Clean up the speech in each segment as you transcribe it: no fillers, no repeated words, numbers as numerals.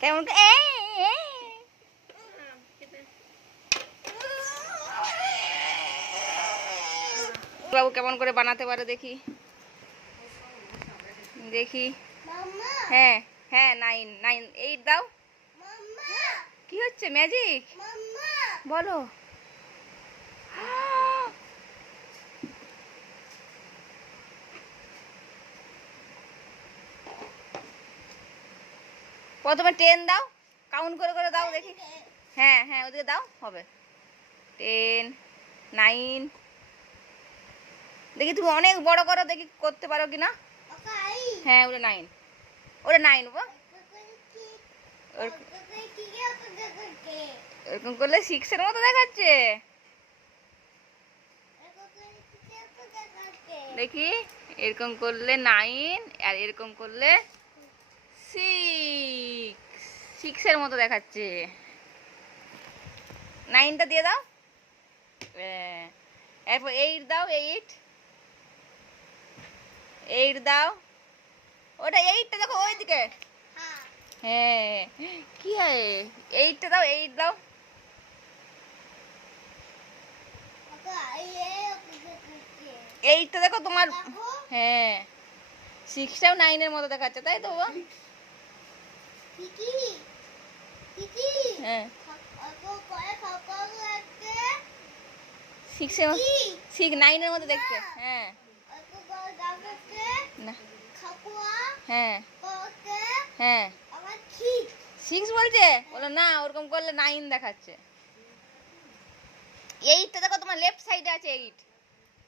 কেমন বাবু কেমন করে বানাতে পারে দেখি দেখি। হ্যাঁ হ্যাঁ 9 9 8 দাও। কি হচ্ছে ম্যাজিক বলো। প্রথমে 10 দাও, কাউন্ট করে করে দাও দেখি। হ্যাঁ হ্যাঁ ওদিকে দাও, হবে 10 9। দেখি তুমি অনেক বড় করো, দেখি করতে পারো কিনা। হ্যাঁ ওটা 9, ওটা 9 বাবা। এরকম করলে 6 এর মতো দেখাচ্ছে। দেখি এরকম করলে 9 আর এরকম করলে 6, 6 এর মতো দেখাচ্ছে। 9টা দিয়ে দাও। এরপর 8 দাও, 8 দাও। ওটা 8টা দেখো ওইদিকে। হ্যাঁ কি হয়, 8টা দাও, 8 দাও। এইটা দেখো তোমার। হ্যাঁ 6টাও 9 এর মতো দেখাচ্ছে, তাই তো? হ্যাঁ 6 9 এর মতো দেখতে। হ্যাঁ না হ্যাঁ হ্যাঁ 6 বলছে, বলো না ওরকম করলে 9 দেখাচ্ছে। 8টা দেখো তোমার লেফট সাইডে আছে, 8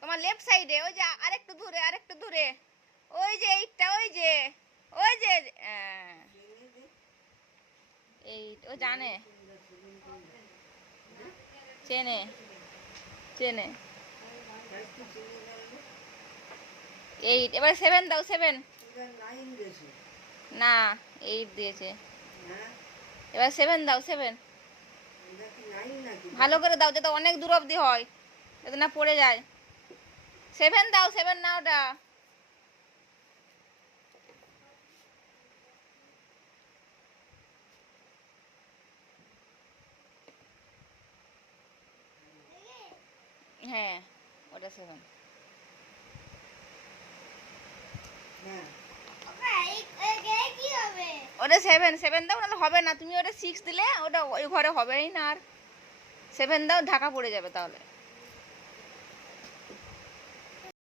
তোমার লেফট সাইডে, ওই যে আরেকটু দূরে, আরেকটু দূরে। ওই যে 8টা, ওই যে 8 ও জানে, চেনে চেনে। 8 এবার 7 দাও, 7। না 8 দিয়েছে, এবার 7 দাও, 7 ভালো করে দাও যাতে অনেক দূর অবধি হয়, যাতে না পড়ে যায়। 7 দাও, 7 না ওটা। হ্যাঁ ওটা 7। ওটা 7 7 দাও, নাহলে হবে না। তুমি ওটা 6 দিলে ওটা ওই ঘরে হবেই না। আর 7 দাও, ঢাকা পড়ে যাবে তাহলে।